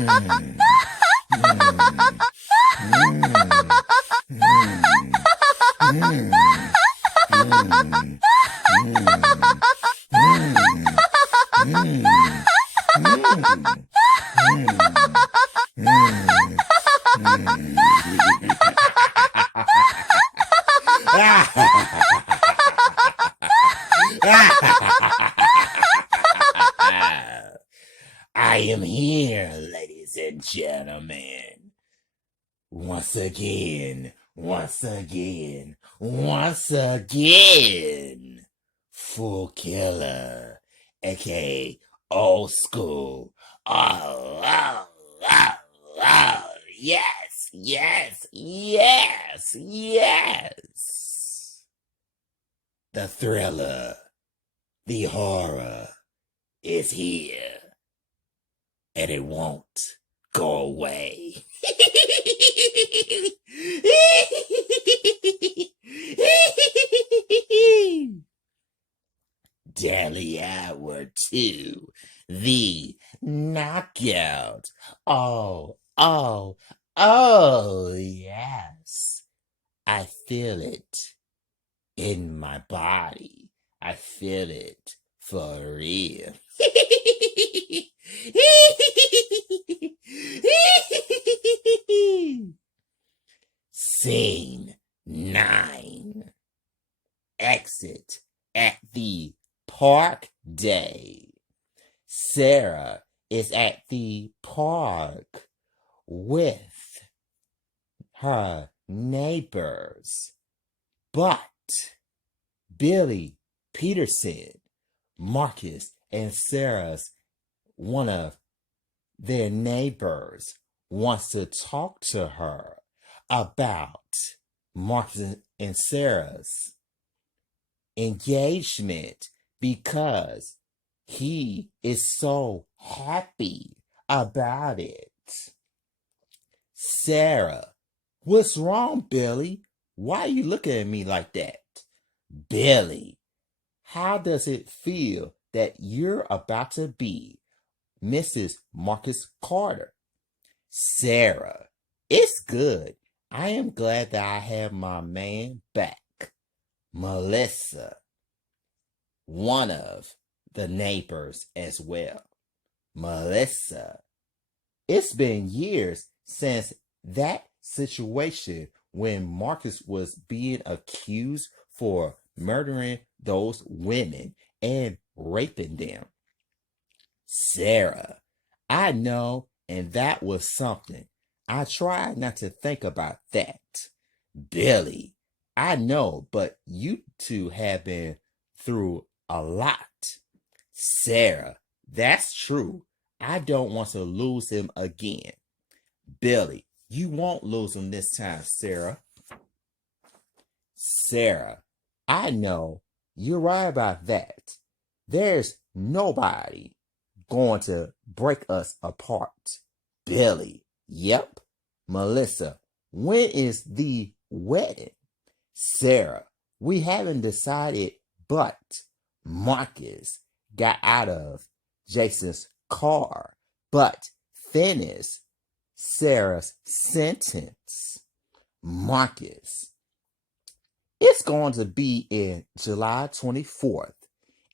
I am here, ladies and gentlemen. Once again, Full Killer, aka Old School. Yes. The thriller, the horror is here, and it won't go away. Daily Hour 2, the knockout. Oh, yes. I feel it in my body. I feel it for real. Scene 9. Exit at the park day. Sarah is at the park with her neighbors, but Billy Peterson, Marcus and Sarah's one of their neighbors, wants to talk to her about Marcus and Sarah's engagement because he is so happy about it. Sarah, what's wrong, Billy? Why are you looking at me like that? Billy, how does it feel that you're about to be Mrs. Marcus Carter? Sarah, it's good. I am glad that I have my man back. Melissa, one of the neighbors as well. Melissa, it's been years since that situation when Marcus was being accused for murdering those women and raping them. Sarah, I know, and that was something. I tried not to think about that. Billy, I know, but you two have been through a lot. Sarah, that's true. I don't want to lose him again. Billy, you won't lose him this time, Sarah. Sarah, I know. You're right about that. There's nobody going to break us apart. Billy, yep. Melissa, when is the wedding? Sarah, we haven't decided, but Marcus got out of Jason's car, but finished Sarah's sentence. Marcus, it's going to be in July 24th,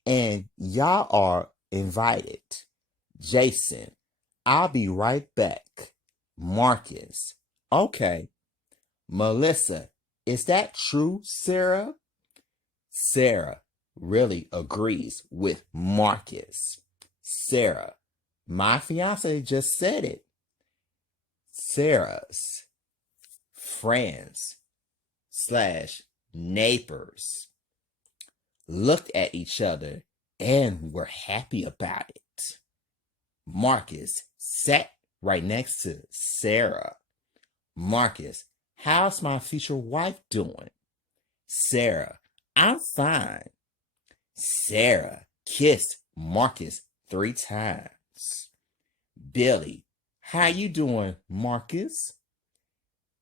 and y'all are invited. Jason, I'll be right back. Marcus, okay. Melissa, is that true, Sarah? Sarah really agrees with Marcus. Sarah, my fiance just said it. Sarah's friends / neighbors looked at each other and were happy about it. Marcus sat right next to Sarah. Marcus, how's my future wife doing? Sarah, I'm fine. Sarah kissed Marcus 3 times. Billy, how you doing, Marcus?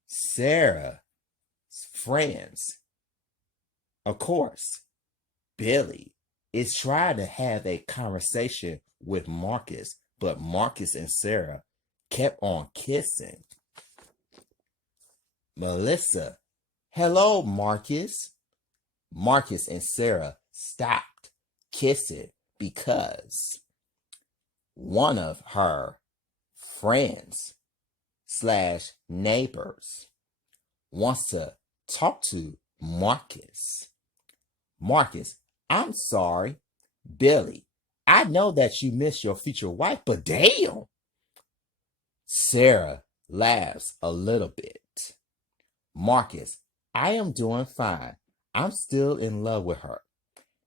Sarah's friends. Of course, Billy is trying to have a conversation with Marcus, but Marcus and Sarah kept on kissing. Melissa, hello, Marcus. Marcus and Sarah stopped kissing because one of her friends slash neighbors wants to talk to Marcus. Marcus, I'm sorry, Billy. I know that you miss your future wife, but damn. Sarah laughs a little bit. Marcus, I am doing fine. I'm still in love with her.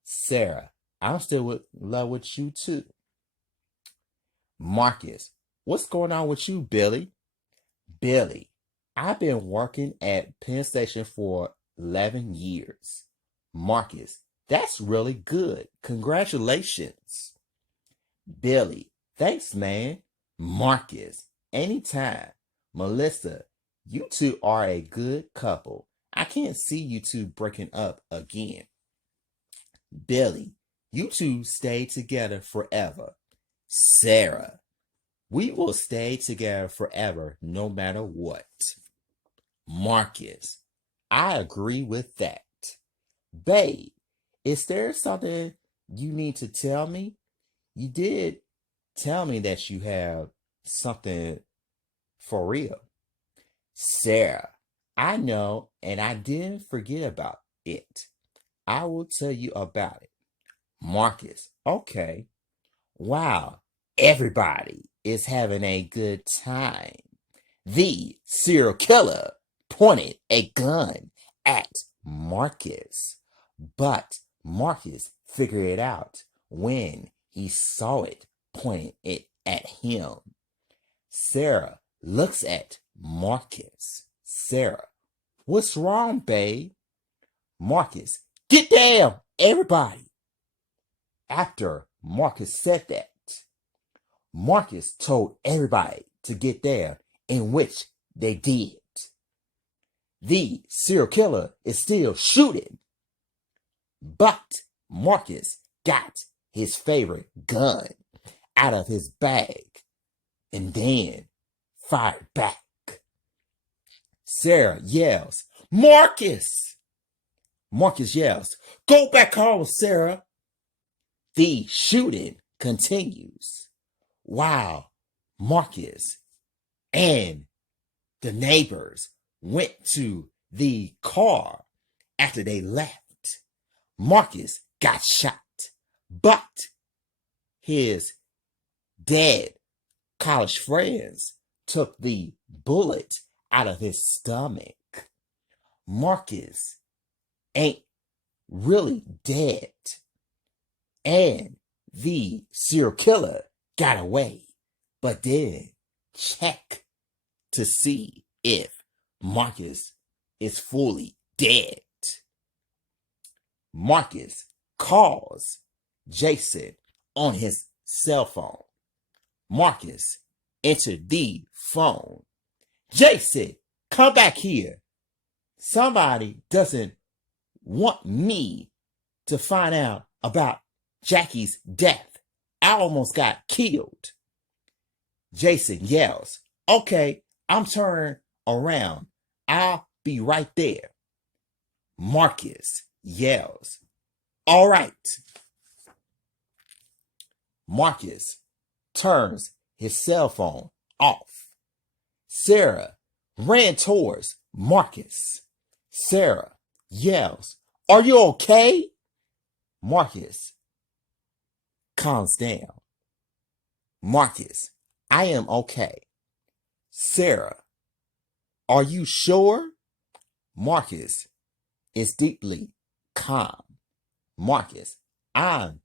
Sarah, I'm still in love with you too. Marcus, what's going on with you, Billy? Billy, I've been working at Penn Station for 11 years. Marcus, that's really good. Congratulations. Billy, thanks, man. Marcus, anytime. Melissa, you two are a good couple. I can't see you two breaking up again. Billy, you two stay together forever. Sarah, we will stay together forever no matter what. Marcus, I agree with that. Babe, is there something you need to tell me? You did tell me that you have something for real. Sarah, I know, and I didn't forget about it. I will tell you about it. Marcus, okay. Wow, everybody is having a good time. The serial killer pointed a gun at Marcus, but Marcus figured it out when he saw it pointing it at him. Sarah looks at Marcus. Sarah, what's wrong, babe? Marcus, get down, everybody. After Marcus said that, Marcus told everybody to get down, in which they did. The serial killer is still shooting, but Marcus got his favorite gun out of his bag and then fired back. Sarah yells, Marcus! Marcus yells, go back home, Sarah. The shooting continues while Marcus and the neighbors went to the car after they left. Marcus got shot, but his dead college friends took the bullet out of his stomach. Marcus ain't really dead, and the serial killer got away, but then check to see if Marcus is fully dead. Marcus calls Jason on his cell phone. Marcus entered the phone. Jason, come back here. Somebody doesn't want me to find out about Jackie's death. I almost got killed. Jason yells, okay, I'm turning around. I'll be right there. Marcus yells, all right. Marcus turns his cell phone off. Sarah ran towards Marcus. Sarah yells, are you okay? Marcus calms down. Marcus, I am okay. Sarah, are you sure? Marcus is deeply calm. Marcus, I'm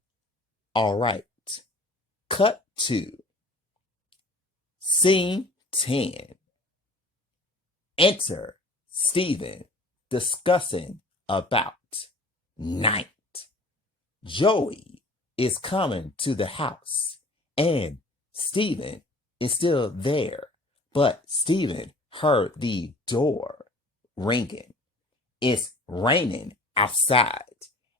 all right. Cut to scene 10. Enter Stephen discussing about night. Joey is coming to the house and Stephen is still there, but Stephen heard the door ringing. It's raining outside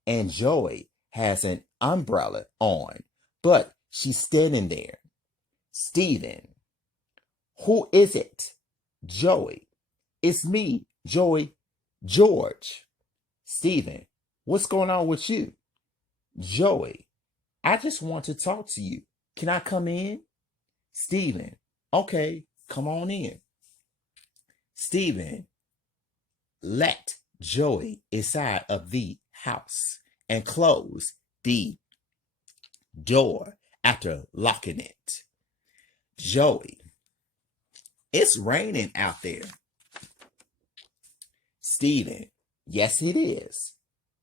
and Joey has an umbrella on, but she's standing there. Stephen, Who is it? Joey. It's me, Joey. George. Stephen. What's going on with you? Joey. I just want to talk to you. Can I come in? Stephen. Okay, come on in. Stephen. Let Joey inside of the house and close the door after locking it. Joey. It's raining out there. Stephen. Yes, it is.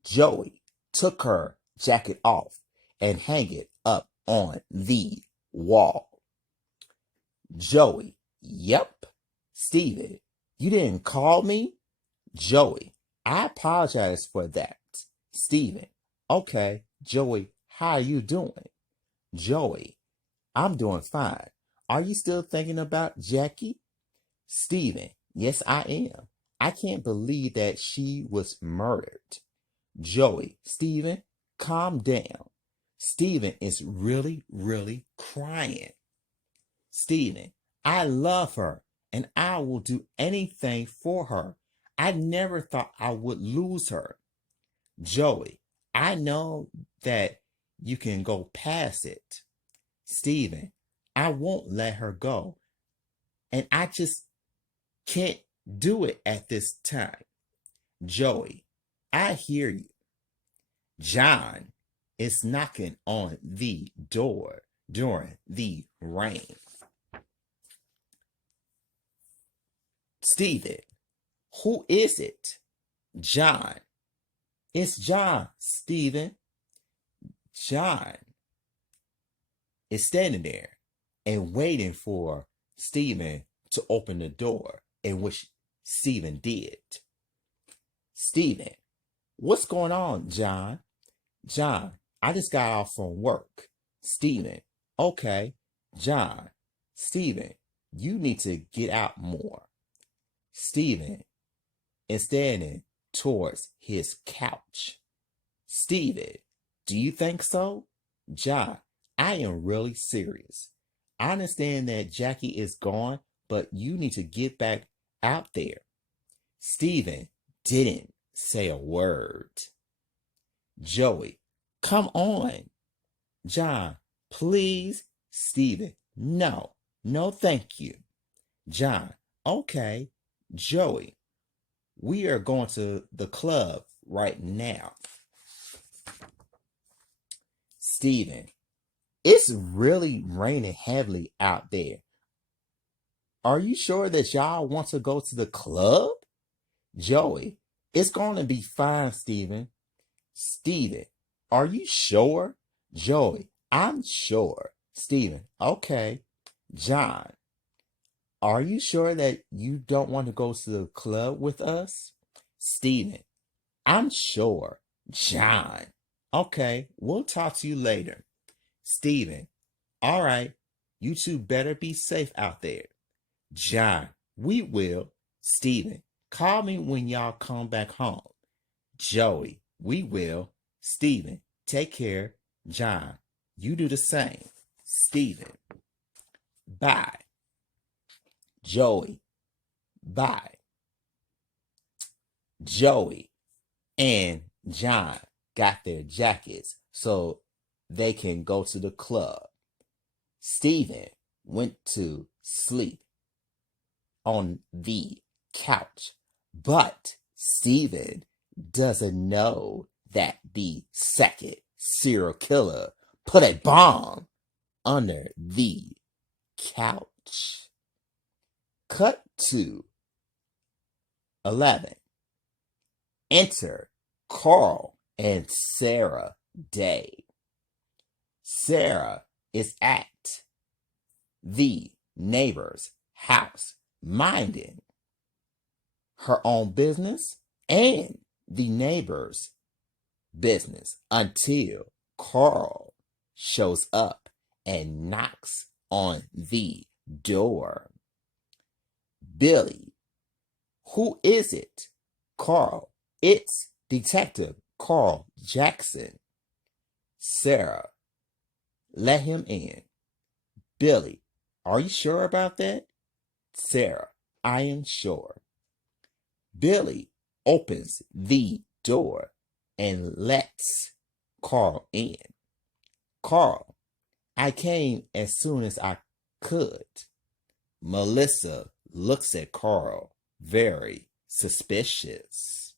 Joey took her jacket off and hang it up on the wall. Joey. Yep. Stephen. You didn't call me? Joey. I apologize for that. Stephen. Okay. Joey, how are you doing? Joey. I'm doing fine. Are you still thinking about Jackie? Stephen. Yes, I am. I can't believe that she was murdered. Joey. Stephen, calm down. Stephen is really, really crying. Stephen. I love her and I will do anything for her. I never thought I would lose her. Joey. I know that you can go past it. Stephen. I won't let her go. And I just can't do it at this time. Joey. I hear you. John is knocking on the door during the rain. Stephen. Who is it? John. It's John, Stephen. John is standing there and waiting for Stephen to open the door, in which Stephen did. Stephen. What's going on, John? John. I just got off from work. Stephen. Okay. John. Stephen. You need to get out more. Stephen is standing towards his couch. Stephen. Do you think so? John. I am really serious. I understand that Jackie is gone, but you need to get back out there. Stephen didn't say a word. Joey. Come on. John. Please. Stephen. No. No, thank you. John. Okay. Joey. We are going to the club right now. Stephen. It's really raining heavily out there. Are you sure that y'all want to go to the club? Joey. It's going to be fine, Stephen. Stephen. Are you sure? Joey. I'm sure. Stephen. Okay. John. Are you sure that you don't want to go to the club with us? Stephen. I'm sure. John. Okay. We'll talk to you later. Stephen. All right. You two better be safe out there. John. We will. Stephen. Call me when y'all come back home. Joey. We will. Stephen. Take care. John. You do the same. Stephen. Bye. Joey. Bye. Joey and John got their jackets so they can go to the club. Stephen went to sleep on the couch, but Stephen doesn't know that the second serial killer put a bomb under the couch. Cut to 11. Enter Carl and Sarah Day. Sarah is at the neighbor's house, minding her own business and the neighbor's business until Carl shows up and knocks on the door. Billy. Who is it? Carl. It's Detective Carl Jackson. Sarah. Let him in. Billy. Are you sure about that? Sarah, I am sure. Billy opens the door and lets Carl in. Carl, I came as soon as I could. Melissa looks at Carl very suspicious.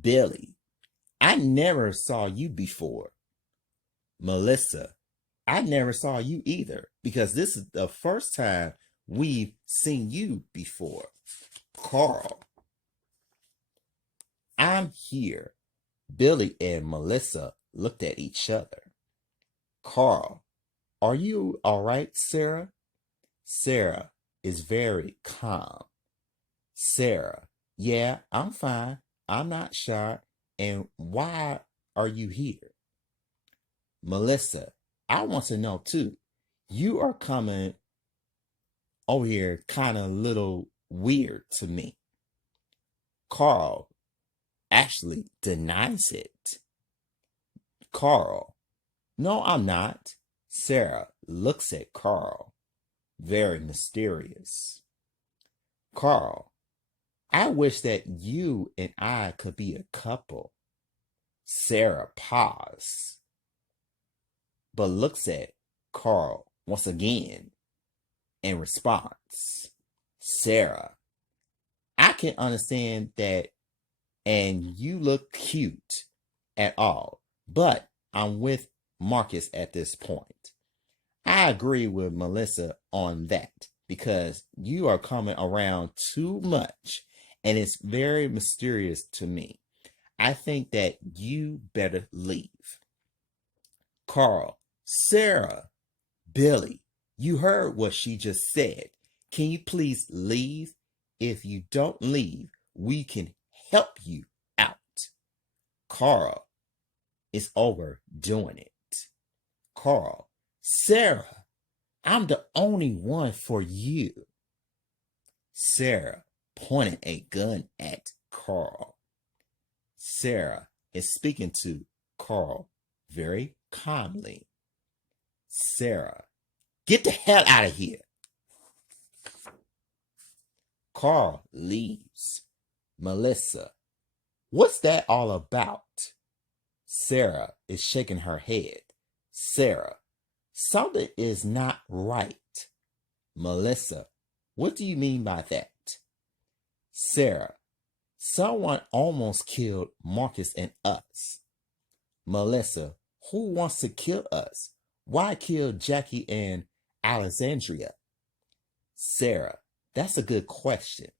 Billy, I never saw you before. Melissa, I never saw you either because this is the first time we've seen you before. Carl, I'm here. Billy and Melissa looked at each other. Carl, are you all right, Sarah? Sarah is very calm. Sarah, yeah, I'm fine. I'm not shy. And why are you here? Melissa, I want to know too. You are coming over here kind of little weird to me. Carl actually denies it. Carl, no, I'm not. Sarah looks at Carl, very mysterious. Carl, I wish that you and I could be a couple. Sarah paused, but looks at Carl once again in response. Sarah, I can understand that, and you look cute at all, but I'm with Marcus at this point. I agree with Melissa on that because you are coming around too much and it's very mysterious to me. I think that you better leave. Carl, Sarah, Billy, you heard what she just said. Can you please leave? If you don't leave, we can help you out. Carl is overdoing it. Carl, Sarah, I'm the only one for you. Sarah pointed a gun at Carl. Sarah is speaking to Carl very calmly. Sarah, get the hell out of here. Carl leaves. Melissa, what's that all about? Sarah is shaking her head. Sarah, something is not right. Melissa, what do you mean by that? Sarah, someone almost killed Marcus and us. Melissa, who wants to kill us? Why kill Jackie and Alexandria? Sarah, that's a good question.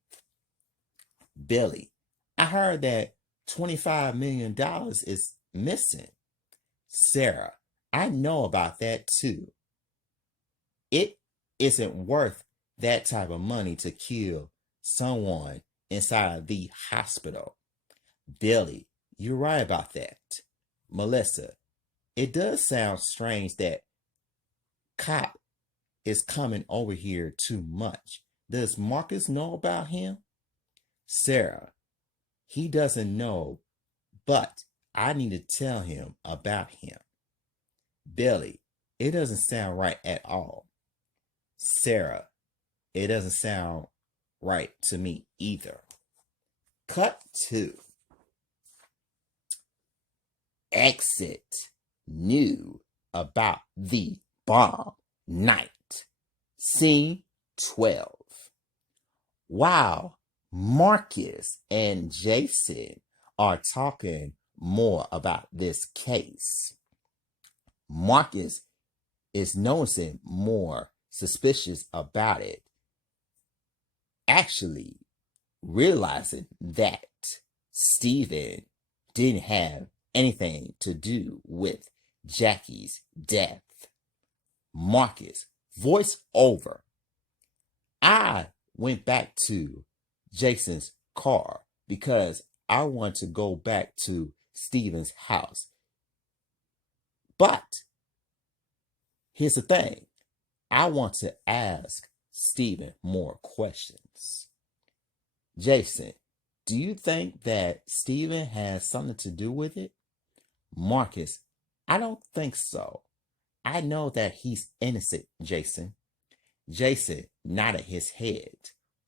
Billy, I heard that $25 million is missing. Sarah, I know about that too. It isn't worth that type of money to kill someone inside the hospital. Billy, you're right about that. Melissa, it does sound strange that cop is coming over here too much. Does Marcus know about him? Sarah, he doesn't know, but I need to tell him about him. Billy, it doesn't sound right at all. Sarah, it doesn't sound right to me either. Cut 2. Exit knew about the bomb night. Scene 12. Wow. Marcus and Jason are talking more about this case. Marcus is noticing more suspicious about it, actually realizing that Stephen didn't have anything to do with Jackie's death. Marcus, voice over. I went back to Jason's car because I want to go back to Stephen's house. But here's the thing. I want to ask Stephen more questions. Jason, do you think that Stephen has something to do with it? Marcus, I don't think so. I know that he's innocent, Jason. Jason nodded his head.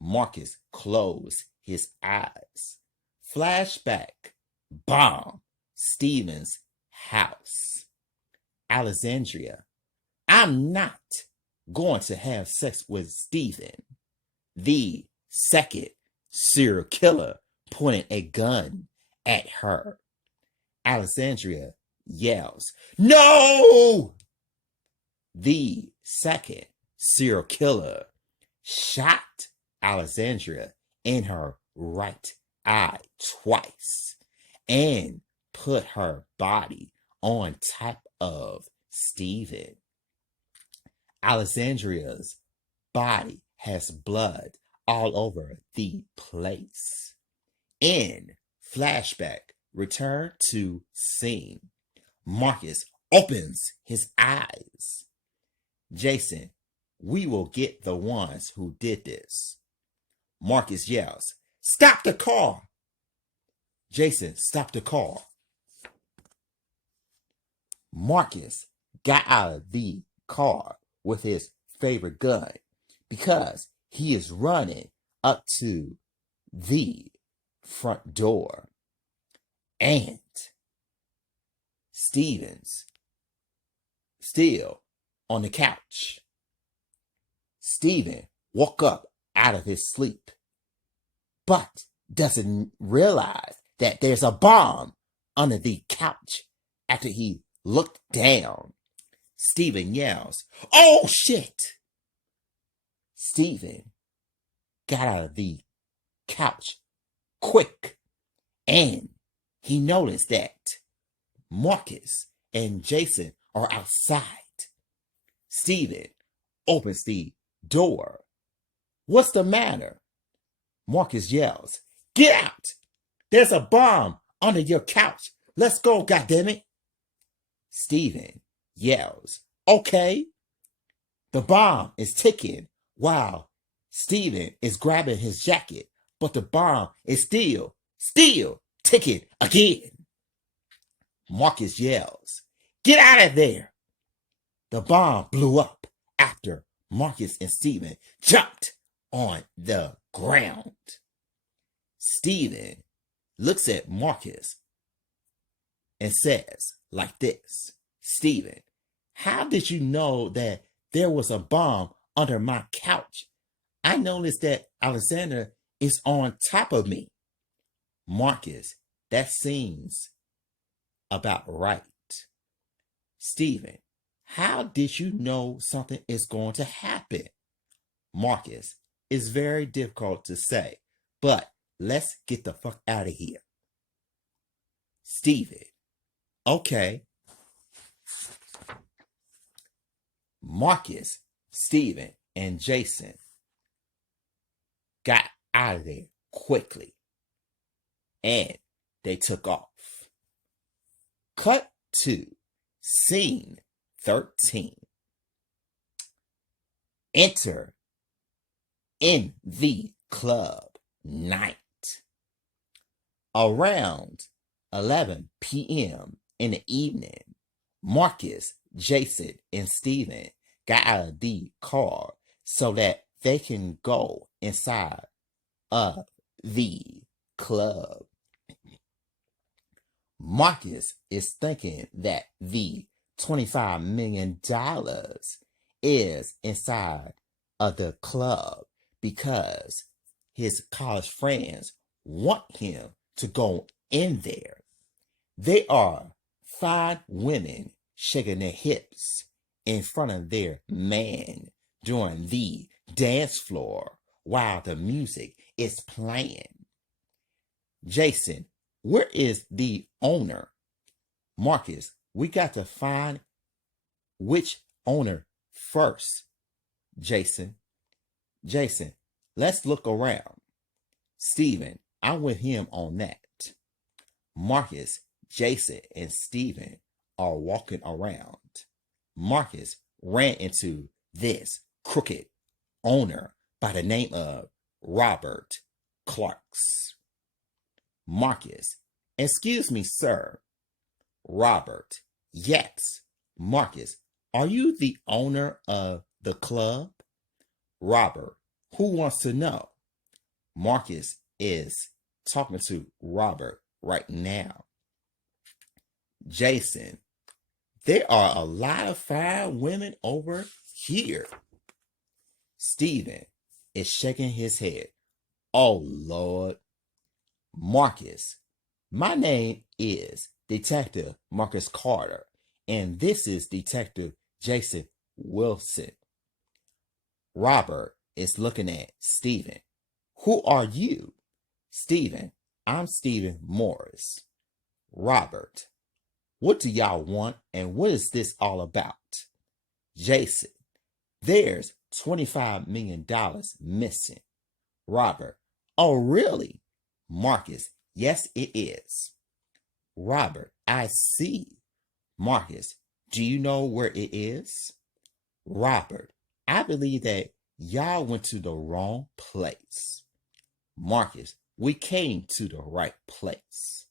Marcus closed his eyes. Flashback. Bomb. Stephen's house. Alexandria. I'm not going to have sex with Stephen. The second serial killer pointed a gun at her. Alexandria yells, "No!" The second serial killer shot Alexandria in her right eye twice and put her body on top of Stephen. Alexandria's body has blood all over the place. In flashback, return to scene. Marcus opens his eyes. Jason, we will get the ones who did this. Marcus yells, "Stop the car!" Jason, stop the car. Marcus got out of the car with his favorite gun because he is running up to the front door. And Stephen's still on the couch. Stephen woke up out of his sleep, but doesn't realize that there's a bomb under the couch. After he looked down, Stephen yells, "Oh shit!" Stephen got out of the couch quick, and he noticed that Marcus and Jason are outside. Stephen opens the door. "What's the matter?" Marcus yells, "Get out! There's a bomb under your couch. Let's go, goddammit!" Stephen yells, "Okay." The bomb is ticking while Stephen is grabbing his jacket, but the bomb is still ticking again. Marcus yells, "Get out of there!" The bomb blew up after Marcus and Stephen jumped on the ground. Stephen looks at Marcus and says like this, "Stephen, how did you know that there was a bomb under my couch? I noticed that Alexander is on top of me." Marcus, that seems about right. Stephen, how did you know something is going to happen? Marcus, it's very difficult to say, but let's get the fuck out of here. Stephen, okay. Marcus, Stephen, and Jason got out of there quickly, and they took off. Cut to scene 13. Enter in the club night. Around 11 p.m. in the evening, Marcus, Jason, and Stephen got out of the car so that they can go inside of the club. Marcus is thinking that the $25 million is inside of the club because his college friends want him to go in there. They are 5 women shaking their hips in front of their man during the dance floor while the music is playing. Jason, where is the owner? Marcus, we got to find which owner first. Jason, let's look around. Stephen, I'm with him on that. Marcus, Jason, and Stephen are walking around. Marcus ran into this crooked owner by the name of Robert Clarks. Marcus, excuse me, sir. Robert, yes. Marcus, are you the owner of the club? Robert, who wants to know? Marcus is talking to Robert right now. Jason, there are a lot of fine women over here. Stephen is shaking his head. Oh, Lord. Marcus, my name is Detective Marcus Carter, and this is Detective Jason Wilson. Robert is looking at Stephen. Who are you? Stephen, I'm Stephen Morris. Robert, what do y'all want and what is this all about? Jason, there's $25 million missing. Robert, oh really? Marcus, yes it is. Robert, I see. Marcus, do you know where it is? Robert, I believe that y'all went to the wrong place. Marcus, we came to the right place.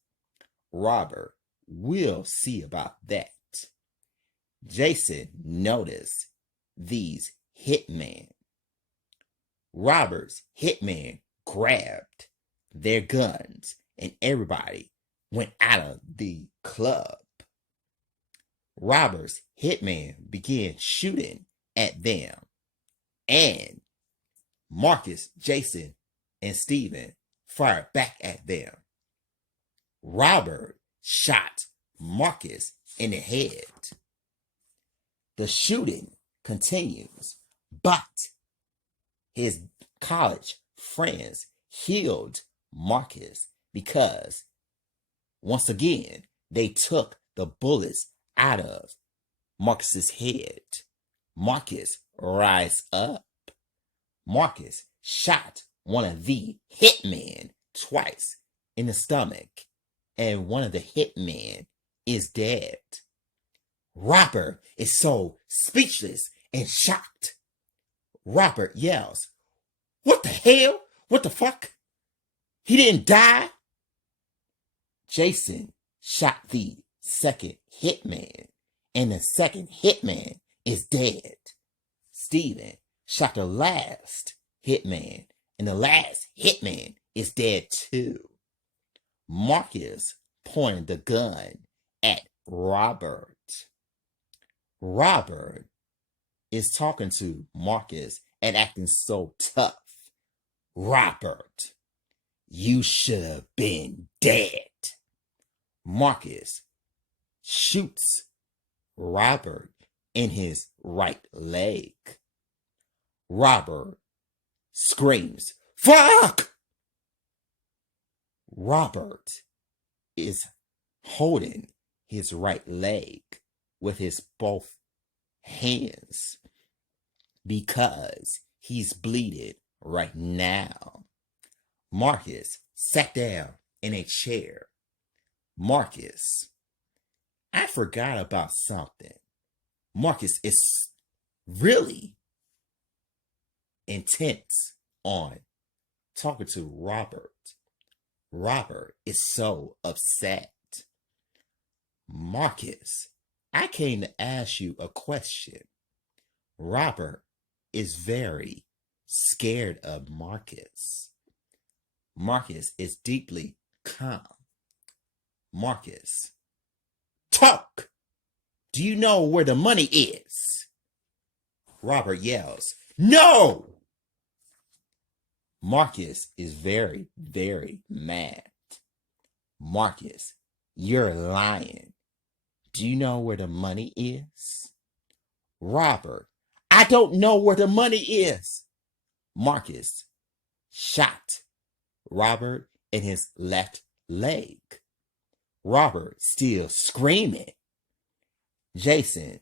Robert, we'll see about that. Jason noticed these hitmen. Robert's hitman grabbed their guns and everybody went out of the club. Robert's hitman began shooting at them, and Marcus, Jason, and Stephen fired back at them. Robert shot Marcus in the head. The shooting continues, but his college friends healed Marcus because, once again, they took the bullets out of Marcus's head. Marcus rise up. Marcus shot one of the hitmen twice in the stomach, and one of the hitmen is dead. Robert is so speechless and shocked. Robert yells, "What the hell? What the fuck? He didn't die?" Jason shot the second hitman, and the second hitman is dead. Stephen shot the last hitman, and the last hitman is dead too. Marcus pointed the gun at Robert. Robert is talking to Marcus and acting so tough. Robert, you should have been dead. Marcus shoots Robert in his right leg. Robert screams, "Fuck!" Robert is holding his right leg with his both hands because he's bleeding right now. Marcus sat down in a chair. Marcus, I forgot about something. Marcus is really intense on talking to Robert. Robert is so upset. Marcus, I came to ask you a question. Robert is very scared of Marcus. Marcus is deeply calm. Marcus, talk! Do you know where the money is? Robert yells, "No!" Marcus is very, very mad. Marcus, you're lying. Do you know where the money is? Robert, I don't know where the money is. Marcus shot Robert in his left leg. Robert still screaming. Jason,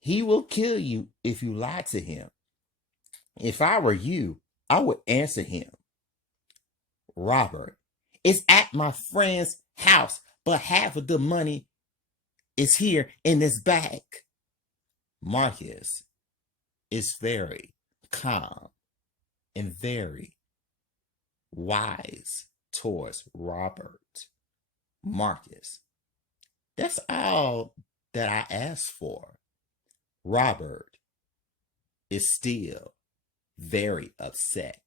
he will kill you if you lie to him. If I were you, I would answer him. Robert, it's at my friend's house, but half of the money is here in this bag. Marcus is very calm and very wise towards Robert. Marcus, that's all that I asked for. Robert is still very upset.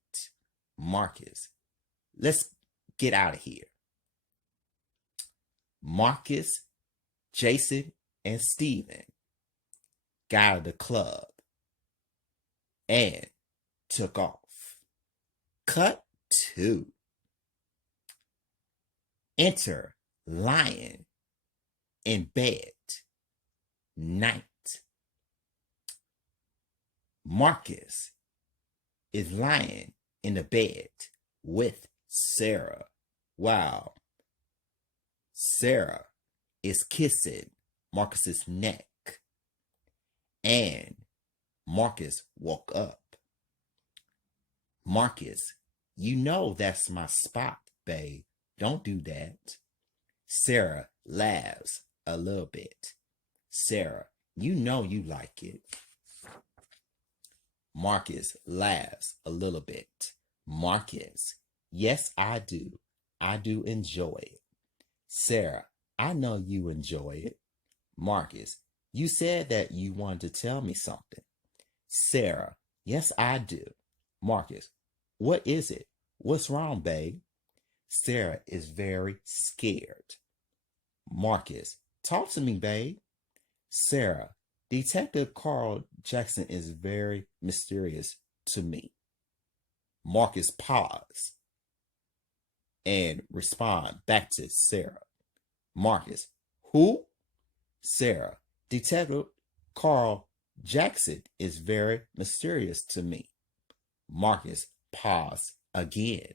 Marcus, let's get out of here. Marcus, Jason, and Steven got out of the club and took off. Cut 2. Enter Lion in bed. Night. Marcus is lying in the bed with Sarah while Sarah is kissing Marcus's neck, and Marcus woke up. Marcus, you know that's my spot, babe. Don't do that. Sarah laughs a little bit. Sarah, you know you like it. Marcus laughs a little bit. Marcus, yes, I do. I do enjoy it. Sarah, I know you enjoy it. Marcus, you said that you wanted to tell me something. Sarah, yes, I do. Marcus, what is it? What's wrong, babe? Sarah is very scared. Marcus, talk to me, babe. Sarah, Detective Carl Jackson is very mysterious to me. Marcus pause and respond back to Sarah. Marcus, who? Sarah, Detective Carl Jackson is very mysterious to me. Marcus pause again.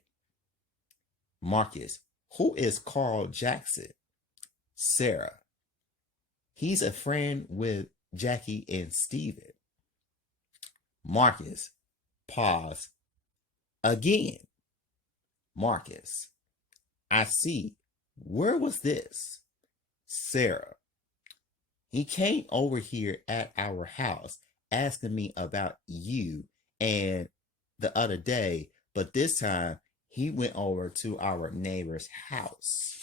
Marcus, who is Carl Jackson? Sarah, he's a friend with Jackie and Steven. Marcus, pause again. Marcus, I see. Where was this? Sarah, he came over here at our house asking me about you and the other day, but this time he went over to our neighbor's house.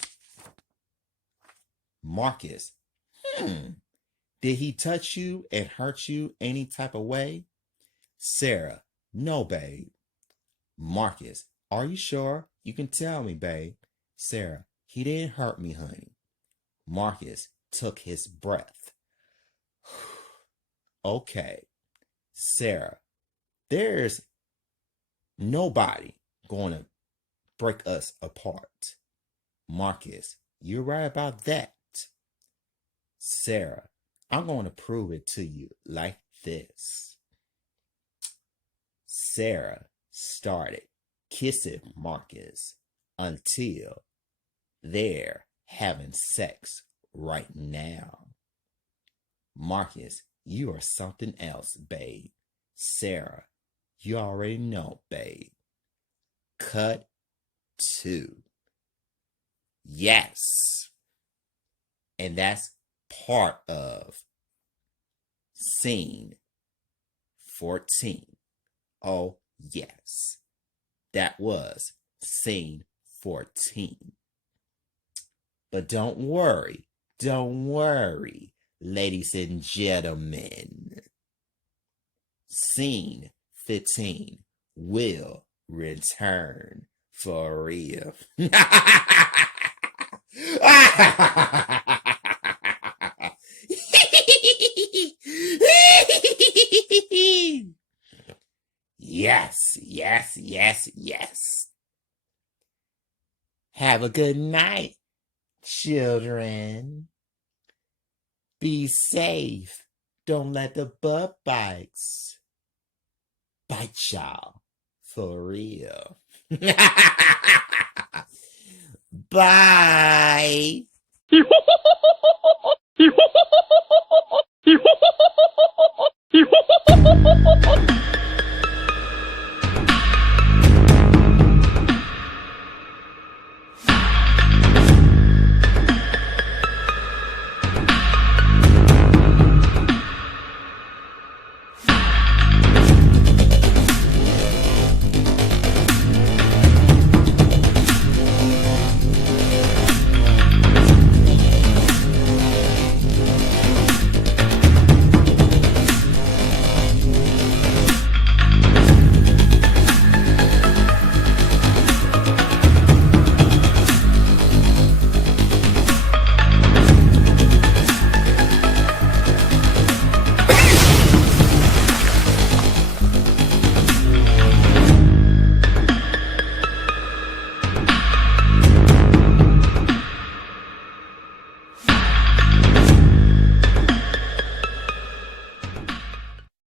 Marcus, did he touch you and hurt you any type of way? Sarah, no, babe. Marcus, are you sure? You can tell me, babe. Sarah, he didn't hurt me, honey. Marcus took his breath. Okay. Sarah, there's nobody going to break us apart. Marcus, you're right about that. Sarah, I'm going to prove it to you like this. Sarah started kissing Marcus until they're having sex right now. Marcus, you are something else, babe. Sarah, you already know, babe. Cut 2. Yes. And that's part of scene 14. Oh, yes. That was scene 14. But don't worry, ladies and gentlemen. Scene 15 will return for real. Yes. Have a good night, children. Be safe. Don't let the butt bites bite y'all for real. Bye.